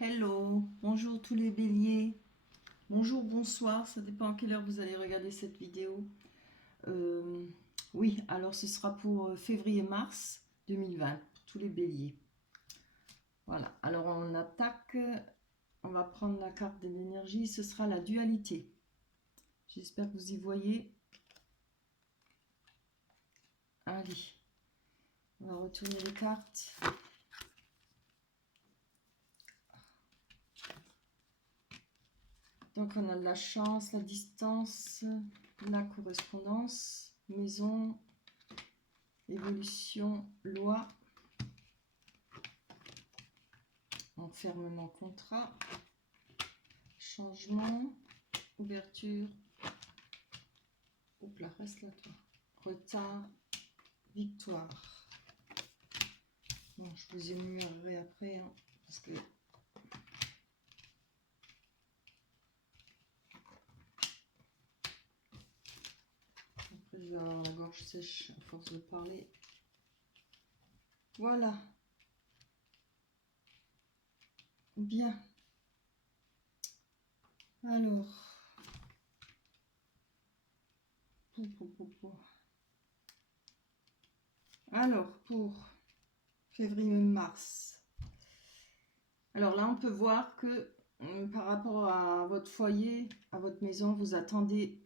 Hello, bonjour tous les béliers, bonjour, bonsoir, ça dépend à quelle heure vous allez regarder cette vidéo. Euh, oui, alors ce sera pour février-mars 2020, pour tous les béliers. Voilà, alors on attaque, on va prendre la carte de l'énergie, ce sera la dualité. J'espère que vous y voyez. Allez, on va retourner les cartes. Donc on a de la chance, la distance, la correspondance, maison, évolution, loi, enfermement, contrat, changement, ouverture, hop là, reste là toi, retard, victoire. Bon, je vous énumérerai après, hein, parce que après je vais avoir la gorge sèche à force de parler. Voilà. Bien. Alors. Alors, pour février-mars. Alors là, on peut voir que par rapport à votre foyer, à votre maison, vous attendez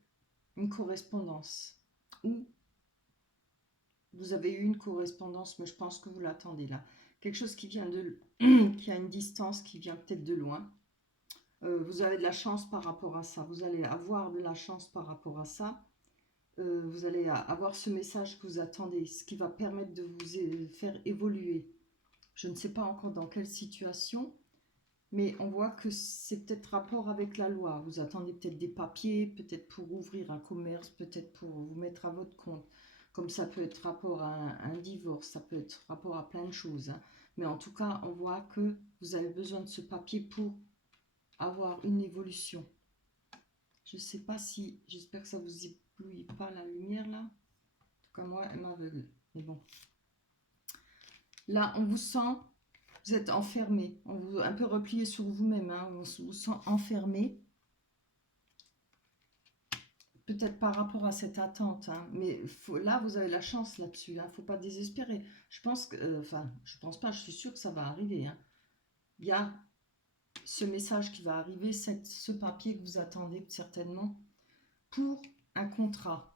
une correspondance. Ou vous avez eu une correspondance, mais je pense que vous l'attendez là. Quelque chose qui vient de... qui a une distance, qui vient peut-être de loin. Vous avez de la chance par rapport à ça. Vous allez avoir de la chance par rapport à ça. Vous allez avoir ce message que vous attendez, ce qui va permettre de vous faire évoluer. Je ne sais pas encore dans quelle situation, mais on voit que c'est peut-être rapport avec la loi. Vous attendez peut-être des papiers, peut-être pour ouvrir un commerce, peut-être pour vous mettre à votre compte. Comme ça peut être rapport à un divorce, ça peut être rapport à plein de choses. Hein. Mais en tout cas, on voit que vous avez besoin de ce papier pour avoir une évolution. Je ne sais pas si... J'espère que ça ne vous éblouit pas la lumière là. En tout cas, moi, elle m'aveugle. Mais bon. Là, on vous sent... Vous êtes enfermé, on vous un peu replié sur vous-même, hein, on vous sent enfermé. Peut-être par rapport à cette attente, hein, mais là, vous avez la chance là-dessus, hein, faut pas désespérer. Je pense que, enfin, je pense pas, je suis sûre que ça va arriver. Hein. Il y a ce message qui va arriver, ce papier que vous attendez certainement pour un contrat.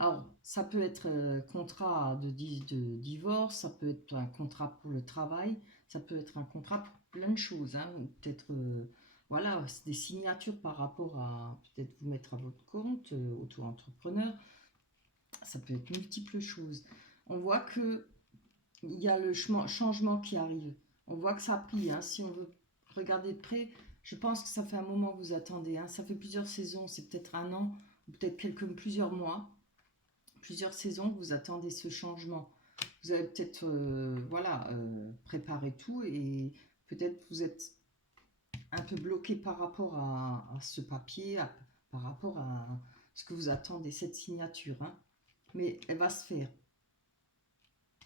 Alors, ça peut être contrat de divorce, ça peut être un contrat pour le travail, ça peut être un contrat pour plein de choses. Hein, peut-être, voilà, des signatures par rapport à peut-être vous mettre à votre compte, auto-entrepreneur. Ça peut être multiples choses. On voit que il y a le changement qui arrive. On voit que ça a pris. Hein, si on veut regarder de près, je pense que ça fait un moment que vous attendez. Hein, ça fait plusieurs saisons, c'est peut-être un an, ou peut-être plusieurs mois. Plusieurs saisons, vous attendez ce changement. Vous avez peut-être voilà, préparé tout et peut-être vous êtes un peu bloqué par rapport à ce papier, par rapport à ce que vous attendez, cette signature. Hein. Mais elle va se faire.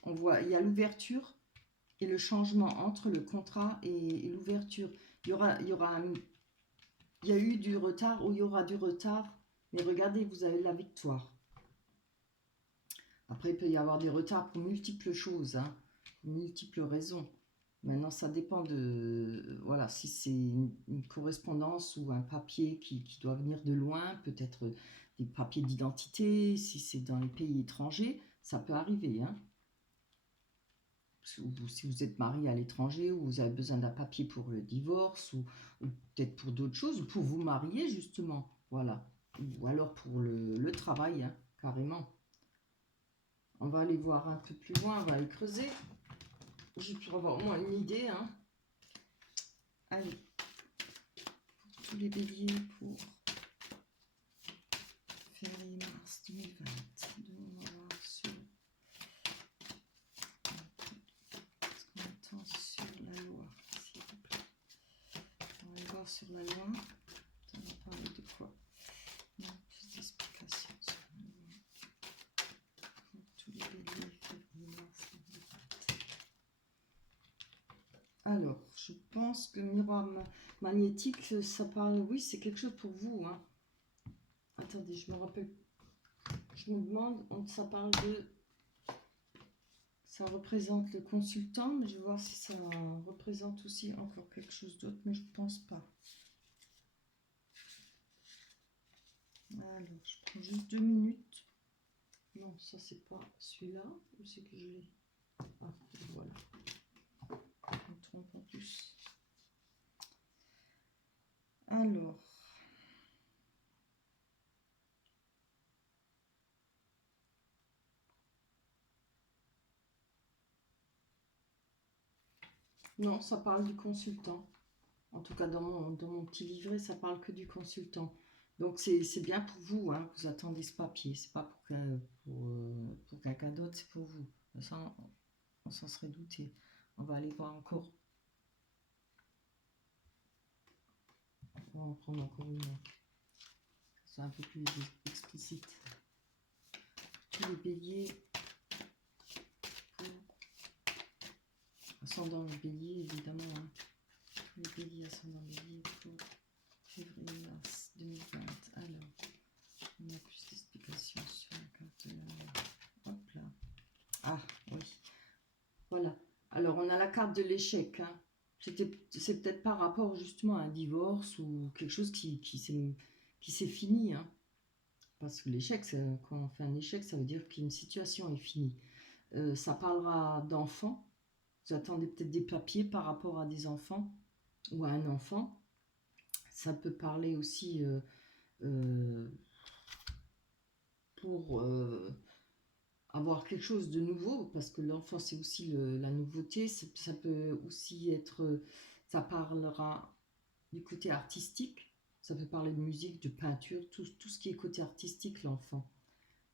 On voit, il y a l'ouverture et le changement entre le contrat et l'ouverture. Il y a eu du retard ou il y aura du retard, mais regardez, vous avez la victoire. Après, il peut y avoir des retards pour multiples choses, hein, pour multiples raisons. Maintenant, ça dépend de, voilà, si c'est une correspondance ou un papier qui doit venir de loin, peut-être des papiers d'identité, si c'est dans les pays étrangers, ça peut arriver. Hein. Ou si vous êtes marié à l'étranger, ou vous avez besoin d'un papier pour le divorce, ou peut-être pour d'autres choses, ou pour vous marier justement, voilà. Ou alors pour le travail, hein, carrément. On va aller voir un peu plus loin, on va aller creuser. Juste pour avoir au moins une idée. Hein. Allez, pour tous les béliers, pour février-mars 2020. On va voir sur ce qu'on attend sur la loi, s'il vous plaît. On va aller voir sur la loi. On va parler de quoi? Plus d'explications sur la loi. Pour tous les béliers, février-mars 2020. Alors, je pense que miroir magnétique, ça parle... Oui, c'est quelque chose pour vous. Hein. Attendez, je me rappelle. Je me demande, ça parle de... Ça représente le consultant, mais je vais voir si ça représente aussi encore quelque chose d'autre, mais je pense pas. Alors, je prends juste 2 minutes. Non, ça c'est pas celui-là. Où c'est que je l'ai? Ah, voilà. Je me trompe en plus. Alors. Non, ça parle du consultant. En tout cas, dans mon petit livret, ça parle que du consultant. Donc, c'est bien pour vous, hein, vous attendez ce papier. C'est pas pour quelqu'un d'autre, c'est pour vous. Ça, on s'en serait douté. On va aller voir encore. On va en prendre encore une. C'est un peu plus explicite. Tous les béliers. Ascendant le bélier, évidemment. Hein. Le bélier, ascendant bélier pour février-mars 2020. Alors, on a plus d'explications sur la carte. Hop là. Ah, oui. Voilà. Alors, on a la carte de l'échec. Hein. C'est peut-être par rapport justement à un divorce ou quelque chose qui s'est fini. Hein. Parce que l'échec, quand on fait un échec, ça veut dire qu'une situation est finie. Ça parlera d'enfants. Vous attendez peut-être des papiers par rapport à des enfants ou à un enfant. Ça peut parler aussi pour avoir quelque chose de nouveau, parce que l'enfant c'est aussi la nouveauté. Ça peut aussi être, ça parlera du côté artistique. Ça peut parler de musique, de peinture, tout ce qui est côté artistique, l'enfant.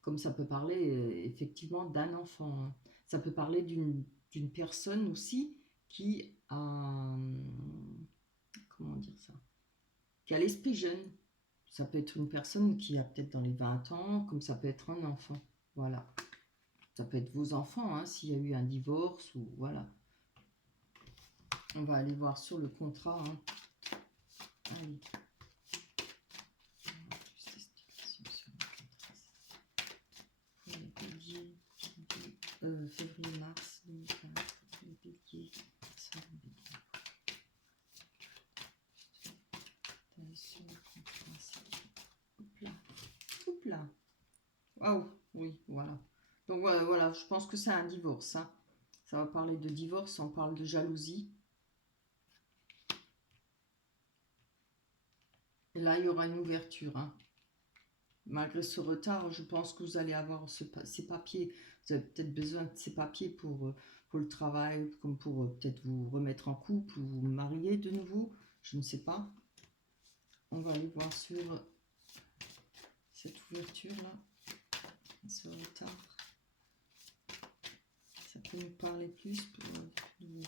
Comme ça peut parler effectivement d'un enfant. Hein. Ça peut parler d'une personne aussi qui a, comment dire ça, qui a l'esprit jeune. Ça peut être une personne qui a peut-être dans les 20 ans, comme ça peut être un enfant. Voilà. Ça peut être vos enfants, hein, s'il y a eu un divorce ou voilà. On va aller voir sur le contrat. Hein. Allez. Février-mars 2020. Les béliers. Hop là. Hop là. Oh, oui, voilà. Donc voilà, je pense que c'est un divorce. Hein. Ça va parler de divorce, on parle de jalousie. Et là, il y aura une ouverture. Hein. Malgré ce retard, je pense que vous allez avoir ces papiers. Vous avez peut-être besoin de ces papiers pour le travail, comme pour peut-être vous remettre en couple ou vous marier de nouveau. Je ne sais pas. On va aller voir sur cette ouverture-là. Ce retard. Ça peut nous parler plus pour nous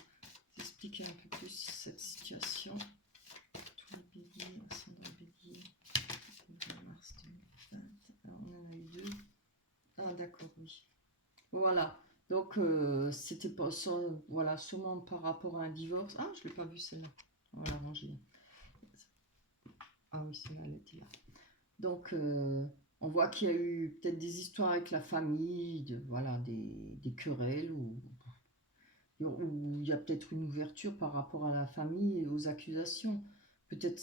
expliquer un peu plus cette situation. Tous les béliers, ascendant bélier, mars 2020. Alors, on en a eu 2. Ah, d'accord, oui. Voilà. Donc, c'était pas voilà, sûrement par rapport à un divorce. Ah, je ne l'ai pas vu celle-là. On va la ranger. Ah oui, celle-là, elle était là. Donc, on voit qu'il y a eu peut-être des histoires avec la famille, voilà, des querelles ou il y a peut-être une ouverture par rapport à la famille et aux accusations. Peut-être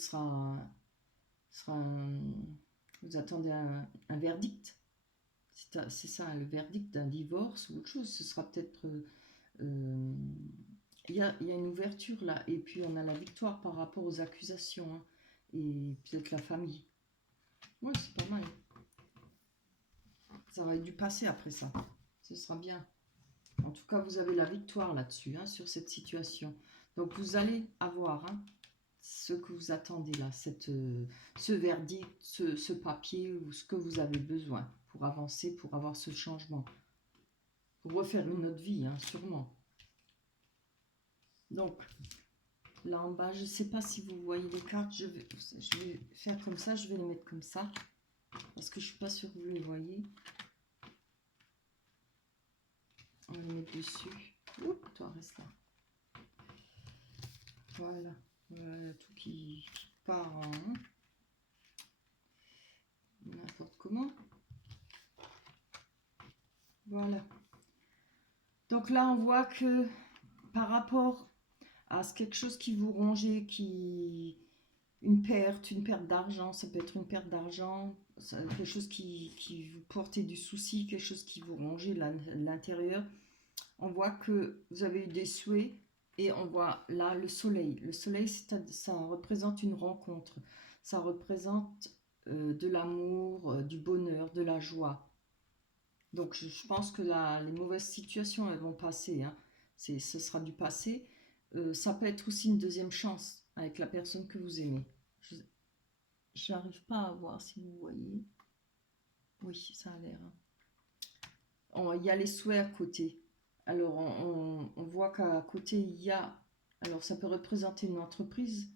vous attendez un verdict. C'est ça, le verdict d'un divorce ou autre chose. Ce sera peut-être... il y a une ouverture là. Et puis on a la victoire par rapport aux accusations. Hein, et peut-être la famille. Ouais, c'est pas mal. Ça va être du passé après ça. Ce sera bien. En tout cas, vous avez la victoire là-dessus, hein, sur cette situation. Donc, vous allez avoir hein, ce que vous attendez là, ce verdict, ce papier ou ce que vous avez besoin pour avancer, pour avoir ce changement. Pour refaire une autre vie, hein, sûrement. Donc, là en bas, je ne sais pas si vous voyez les cartes. Je vais faire comme ça, je vais les mettre comme ça. Parce que je ne suis pas sûre que vous les voyez. On va les mettre dessus. Oups, toi, reste là. Voilà. Voilà tout qui part en n'importe comment. Voilà. Donc là, on voit que par rapport à quelque chose qui vous rongeait, une perte d'argent, ça peut être une perte d'argent, quelque chose qui vous portait du souci, quelque chose qui vous rongeait l'intérieur. On voit que vous avez eu des souhaits et on voit là le soleil. Le soleil, ça représente une rencontre, ça représente de l'amour, du bonheur, de la joie. Donc je pense que les mauvaises situations, elles vont passer, hein. Ce sera du passé. Ça peut être aussi une deuxième chance avec la personne que vous aimez. Je n'arrive pas à voir si vous voyez. Oui, ça a l'air, hein. Il y a les souhaits à côté. Alors on voit qu'à côté il y a... Alors ça peut représenter une entreprise.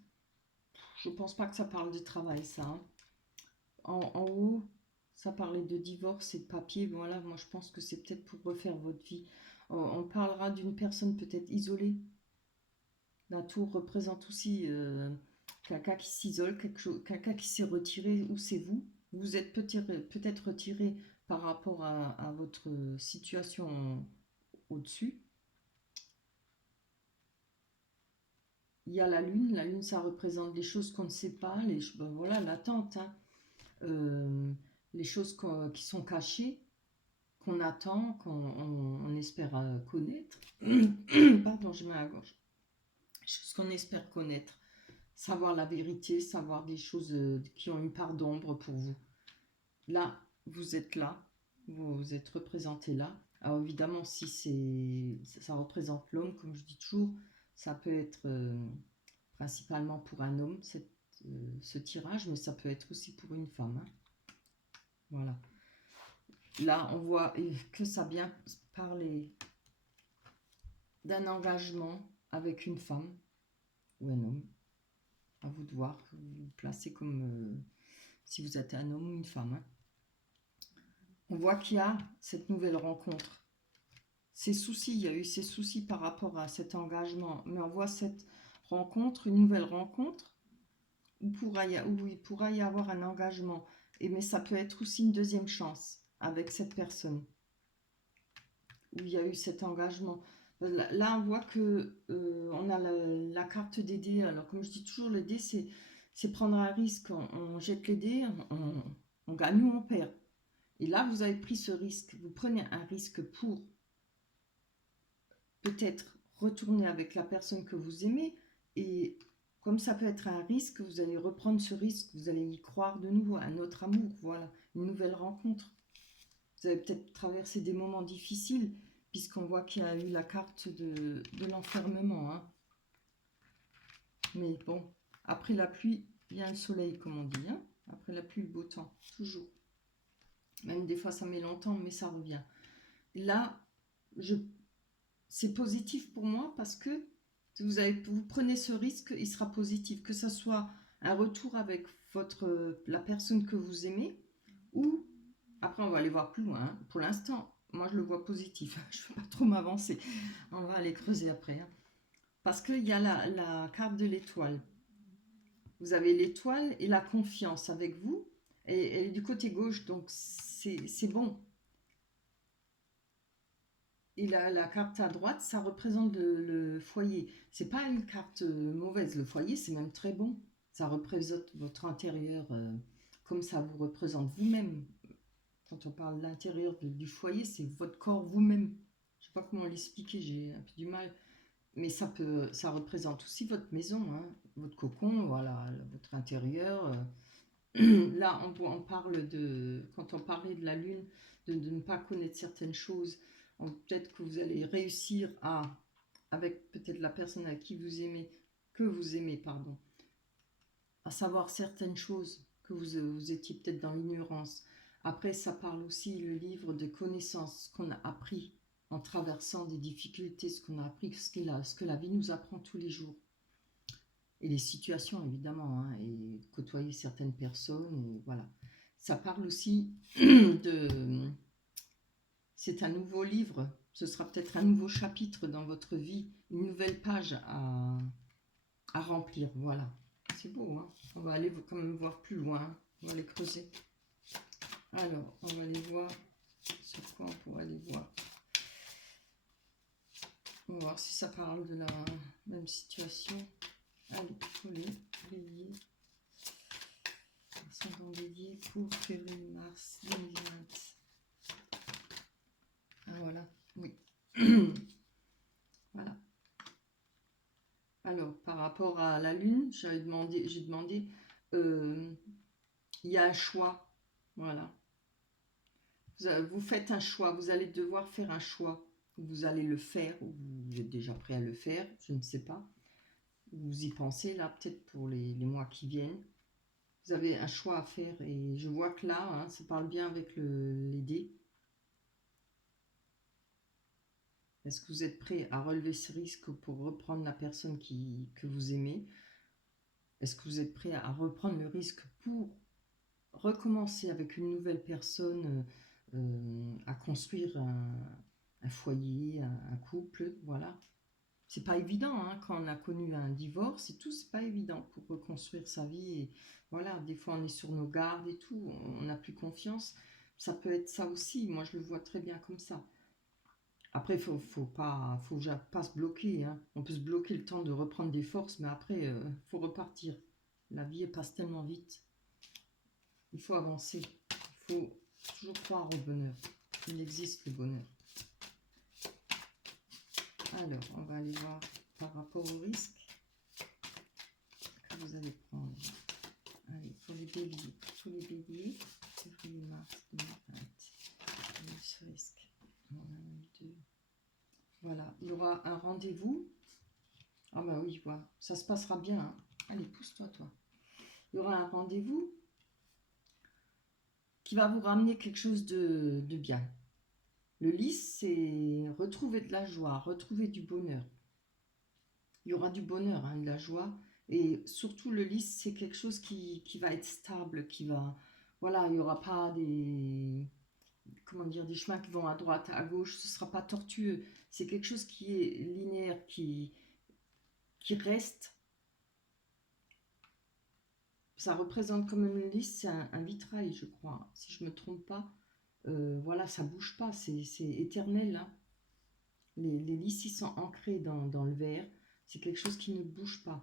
Je ne pense pas que ça parle de travail, ça, hein. En haut, ça parlait de divorce et de papier. Voilà, moi je pense que c'est peut-être pour refaire votre vie. On parlera d'une personne peut-être isolée. La tour représente aussi quelqu'un qui s'isole, quelqu'un qui s'est retiré, ou c'est vous. Vous êtes peut-être retiré par rapport à votre situation au-dessus. Il y a la lune ça représente des choses qu'on ne sait pas, ben voilà, l'attente, hein. Les choses qui sont cachées, qu'on attend, qu'on espère connaître. Pardon, j'ai mal à la gorge. Les choses qu'on espère connaître. Savoir la vérité, savoir des choses qui ont une part d'ombre pour vous. Là, vous êtes là, vous êtes représenté là. Alors évidemment, si ça représente l'homme, comme je dis toujours, ça peut être principalement pour un homme, ce tirage, mais ça peut être aussi pour une femme, hein. Voilà. Là, on voit que ça vient parler d'un engagement avec une femme ou un homme. À vous de voir, que vous vous placez comme si vous êtes un homme ou une femme, hein. On voit qu'il y a cette nouvelle rencontre. Ces soucis, il y a eu ces soucis par rapport à cet engagement, mais on voit cette rencontre, une nouvelle rencontre, où il pourra y avoir un engagement. Mais ça peut être aussi une deuxième chance avec cette personne, où il y a eu cet engagement. Là, on voit que on a la carte des dés. Alors, comme je dis toujours, les dés, c'est prendre un risque. On jette les dés, on gagne ou on perd. Et là, vous avez pris ce risque. Vous prenez un risque pour peut-être retourner avec la personne que vous aimez. Et comme ça peut être un risque, vous allez reprendre ce risque. Vous allez y croire de nouveau, un autre amour. Voilà, une nouvelle rencontre. Vous avez peut-être traversé des moments difficiles, puisqu'on voit qu'il y a eu la carte de l'enfermement, hein. Mais bon, après la pluie, il y a le soleil, comme on dit, hein. Après la pluie, le beau temps, toujours. Même des fois, ça met longtemps, mais ça revient. Là, c'est positif pour moi parce que vous prenez ce risque, il sera positif. Que ce soit un retour avec la personne que vous aimez, ou, après on va aller voir plus loin, hein. Pour l'instant, moi je le vois positif. Je ne vais pas trop m'avancer. On va aller creuser après, hein. Parce qu'il y a la carte de l'étoile. Vous avez l'étoile et la confiance avec vous. Et elle est du côté gauche, donc c'est bon. Et la carte à droite, ça représente le foyer. C'est pas une carte mauvaise. Le foyer, c'est même très bon. Ça représente votre intérieur, comme ça vous représente vous-même. Quand on parle de l'intérieur du foyer, c'est votre corps vous-même. Je sais pas comment l'expliquer, j'ai un peu du mal. Mais ça représente aussi votre maison, hein, votre cocon, voilà, votre intérieur. Là, on parle quand on parlait de la lune, de ne pas connaître certaines choses. Peut-être que vous allez réussir avec peut-être la personne à qui vous aimez, pardon, à savoir certaines choses que vous étiez peut-être dans l'ignorance. Après, ça parle aussi, le livre, de connaissances qu'on a appris en traversant des difficultés, ce qu'on a appris, ce que la vie nous apprend tous les jours. Et les situations, évidemment, hein, et côtoyer certaines personnes, et voilà. Ça parle aussi c'est un nouveau livre, ce sera peut-être un nouveau chapitre dans votre vie, une nouvelle page à remplir. Voilà. C'est beau, hein. On va aller quand même voir plus loin. On va les creuser. Alors, on va aller voir sur quoi on pourrait aller voir. On va voir si ça parle de la même situation. Allez, Bélier. Ascendant Bélier pour février-mars 2020. Ah voilà, oui. Voilà. Alors, par rapport à la Lune, j'ai demandé, il y a un choix. Voilà. Vous faites un choix, vous allez devoir faire un choix. Vous allez le faire, ou vous êtes déjà prêt à le faire, je ne sais pas. Vous y pensez là, peut-être pour les mois qui viennent. Vous avez un choix à faire et je vois que là, hein, ça parle bien avec les dés. Est-ce que vous êtes prêt à relever ce risque pour reprendre la personne que vous aimez? Est-ce que vous êtes prêt à reprendre le risque pour recommencer avec une nouvelle personne, à construire un foyer, un couple? Voilà. C'est pas évident, hein, quand on a connu un divorce et tout, c'est pas évident pour reconstruire sa vie. Et voilà, des fois on est sur nos gardes et tout, on n'a plus confiance. Ça peut être ça aussi, moi je le vois très bien comme ça. Après, faut pas se bloquer, hein. On peut se bloquer le temps de reprendre des forces, mais après, faut repartir. La vie elle passe tellement vite. Il faut avancer. Il faut toujours croire au bonheur. Il existe le bonheur. Alors, on va aller voir par rapport au risque que vous allez prendre. Allez, pour les béliers. Tous les béliers, février-mars 2020. Ce risque. On a eu deux. Voilà, il y aura un rendez-vous. Ah bah oui, voilà. Ça se passera bien, hein. Allez, pousse-toi, toi. Il y aura un rendez-vous qui va vous ramener quelque chose de bien. Le lys, c'est retrouver de la joie, retrouver du bonheur. Il y aura du bonheur, hein, de la joie. Et surtout, le lys, c'est quelque chose qui va être stable, qui va... Voilà, il n'y aura pas des... Comment dire, des chemins qui vont à droite, à gauche, ce ne sera pas tortueux. C'est quelque chose qui est linéaire, qui reste. Ça représente quand même le lys, c'est un vitrail, je crois, si je ne me trompe pas. Voilà, ça bouge pas, c'est éternel, hein. Les lys, ils sont ancrés dans le verre. C'est quelque chose qui ne bouge pas.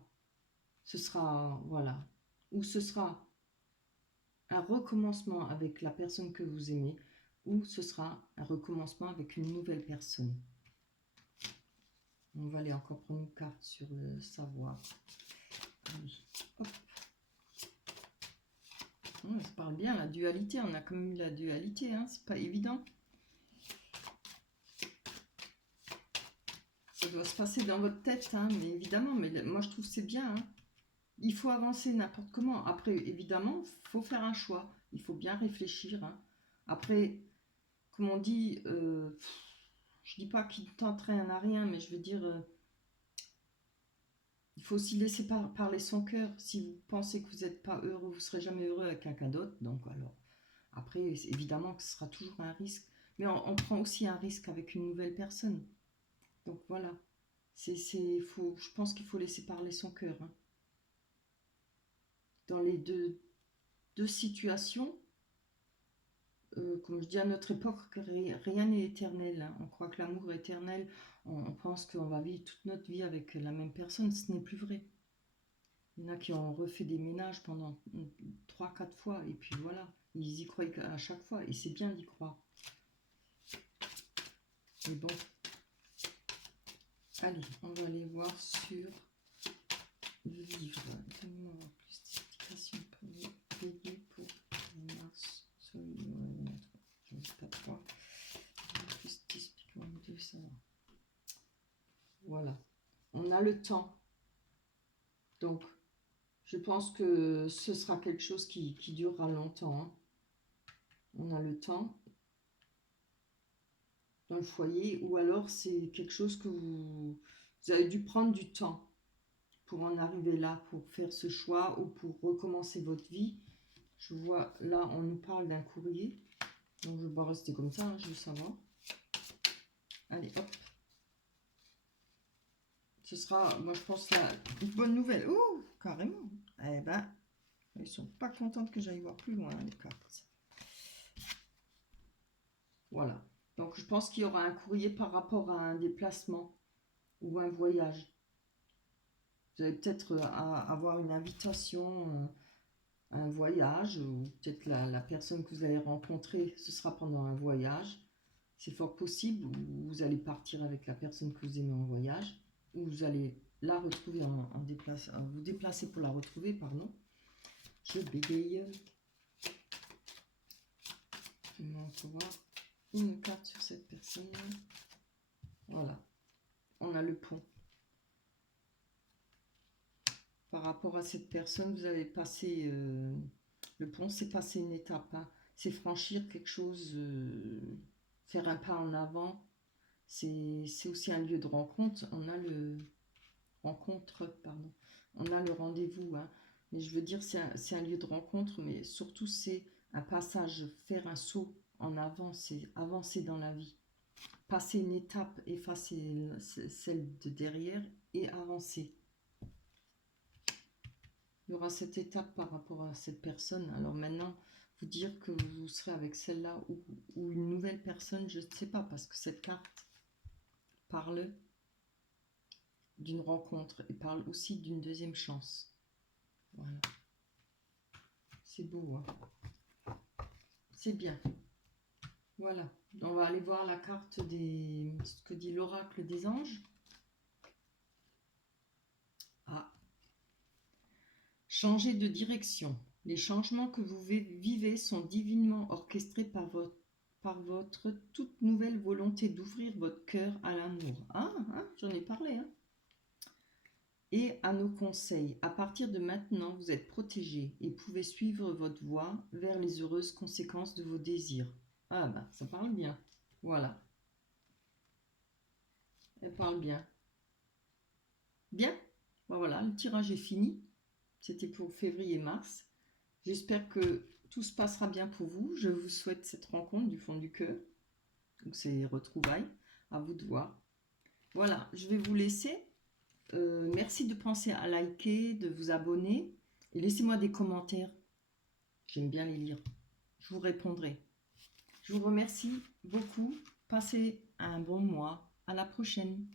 Ce sera, voilà. Ou ce sera un recommencement avec la personne que vous aimez, ou ce sera un recommencement avec une nouvelle personne. On va aller encore prendre une carte sur le savoir. Allez, hop. Ça parle bien, la dualité. On a quand même eu la dualité, hein. C'est pas évident. Ça doit se passer dans votre tête, hein, mais évidemment. Mais moi, je trouve que c'est bien, hein. Il faut avancer n'importe comment. Après, évidemment, il faut faire un choix. Il faut bien réfléchir, hein. Après, comme on dit, je dis pas qu'il ne tente rien à rien, mais je veux dire, il faut aussi laisser parler son cœur. Si vous pensez que vous n'êtes pas heureux, vous ne serez jamais heureux avec quelqu'un d'autre. Donc alors, après, évidemment que ce sera toujours un risque. Mais on prend aussi un risque avec une nouvelle personne. Donc voilà. Je pense qu'il faut laisser parler son cœur, hein. Dans les deux situations, comme je dis à notre époque, rien n'est éternel, hein. On croit que l'amour est éternel. On pense qu'on va vivre toute notre vie avec la même personne. Ce n'est plus vrai. Il y en a qui ont refait des ménages pendant 3-4 fois. Et puis voilà, ils y croient à chaque fois. Et c'est bien d'y croire. Mais bon. Allez, on va aller voir sur le livre. Donne-moi plus d'explications pour les béliers pour mars. Je ne sais pas quoi. Plus d'explications de ça. Voilà. On a le temps. Donc, je pense que ce sera quelque chose qui durera longtemps, hein. On a le temps dans le foyer, ou alors c'est quelque chose que vous avez dû prendre du temps pour en arriver là, pour faire ce choix ou pour recommencer votre vie. Je vois là, on nous parle d'un courrier, donc je vais pas rester comme ça, hein, je veux savoir. Allez, hop. Ce sera, moi je pense, une bonne nouvelle. Oh, carrément. Eh ben, ils sont pas contentes que j'aille voir plus loin, les cartes. Voilà. Donc je pense qu'il y aura un courrier par rapport à un déplacement ou un voyage. Vous allez peut-être avoir une invitation à un voyage, ou peut-être la personne que vous allez rencontrer, ce sera pendant un voyage. C'est fort possible, ou vous allez partir avec la personne que vous aimez en voyage, ou vous allez la retrouver vous déplacer pour la retrouver, pardon. Je bégaye. On va voir une carte sur cette personne. Voilà. On a le pont. Par rapport à cette personne, vous avez passé... le pont, c'est passer une étape. Hein. C'est franchir quelque chose, faire un pas en avant. C'est aussi un lieu de rencontre. On a le... On a le rendez-vous. Hein. Mais je veux dire, c'est un lieu de rencontre, mais surtout, c'est un passage. Faire un saut en avant, c'est avancer dans la vie. Passer une étape, effacer celle de derrière et avancer. Il y aura cette étape par rapport à cette personne. Alors maintenant, vous dire que vous serez avec celle-là ou une nouvelle personne, je ne sais pas, parce que cette carte parle d'une rencontre et parle aussi d'une deuxième chance. Voilà. C'est beau, hein. C'est bien. Voilà. On va aller voir la carte ce que dit l'oracle des anges. Ah. Changer de direction. Les changements que vous vivez sont divinement orchestrés par votre toute nouvelle volonté d'ouvrir votre cœur à l'amour. Ah, j'en ai parlé. Hein. Et à nos conseils. À partir de maintenant, vous êtes protégé et pouvez suivre votre voie vers les heureuses conséquences de vos désirs. Ah ben, ça parle bien. Voilà. Elle parle bien. Bien. Ben voilà, le tirage est fini. C'était pour février-mars. J'espère que tout se passera bien pour vous. Je vous souhaite cette rencontre du fond du cœur. Donc c'est retrouvailles. À vous de voir. Voilà, je vais vous laisser. Merci de penser à liker, de vous abonner. Et laissez-moi des commentaires. J'aime bien les lire. Je vous répondrai. Je vous remercie beaucoup. Passez un bon mois. À la prochaine.